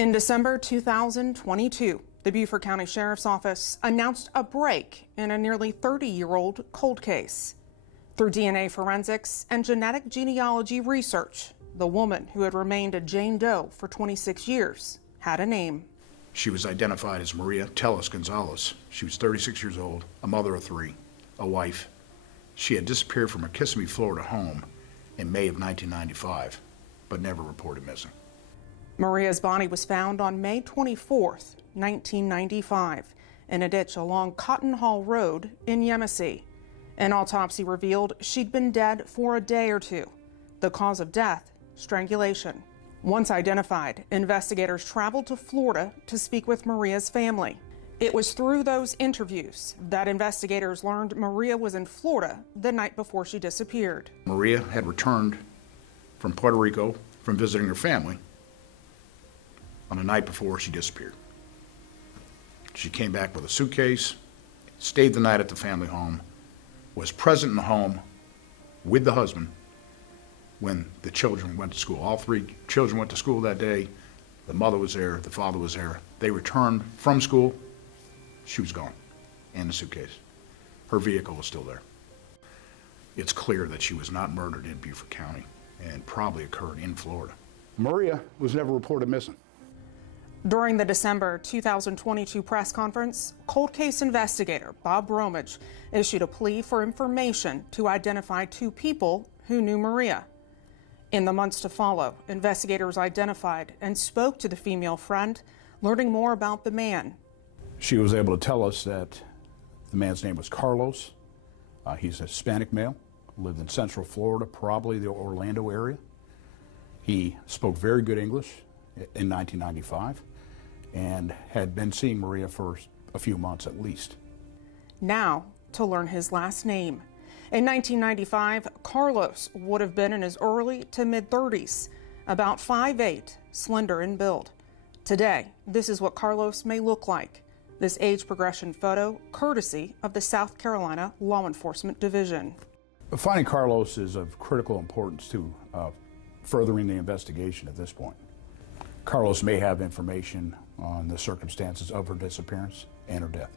In December 2022, the Beaufort County Sheriff's Office announced a break in a nearly 30-year-old cold case. Through DNA forensics and genetic genealogy research, the woman who had remained a Jane Doe for 26 years had a name. She was identified as Maria Telles-Gonzalez. She was 36 years old, a mother of three, a wife. She had disappeared from her Kissimmee, Florida home in May of 1995, but never reported missing. Maria's body was found on May 24th, 1995, in a ditch along Cotton Hall Road in Yemassee. An autopsy revealed she'd been dead for a day or two. The cause of death, strangulation. Once identified, investigators traveled to Florida to speak with Maria's family. It was through those interviews that investigators learned Maria was in Florida the night before she disappeared. Maria had returned from Puerto Rico from visiting her family on the night before she disappeared. She came back with a suitcase, stayed the night at the family home, was present in the home with the husband when the children went to school. All three children went to school that day. The mother was there, the father was there. They returned from school. She was gone, and the suitcase. Her vehicle was still there. It's clear that she was not murdered in Beaufort County and probably occurred in Florida. Maria was never reported missing. During the December 2022 press conference, cold case investigator Bob Bromage issued a plea for information to identify two people who knew Maria. In the months to follow, investigators identified and spoke to the female friend, learning more about the man. She was able to tell us that the man's name was Carlos. He's a Hispanic male, lived in Central Florida, probably the Orlando area. He spoke very good English in 1995 and had been seeing Maria for a few months at least. Now, to learn his last name. In 1995, Carlos would have been in his early to mid-30s, about 5'8", slender in build. Today, this is what Carlos may look like. This age progression photo, courtesy of the South Carolina Law Enforcement Division. Finding Carlos is of critical importance to furthering the investigation at this point. Carlos may have information on the circumstances of her disappearance and her death.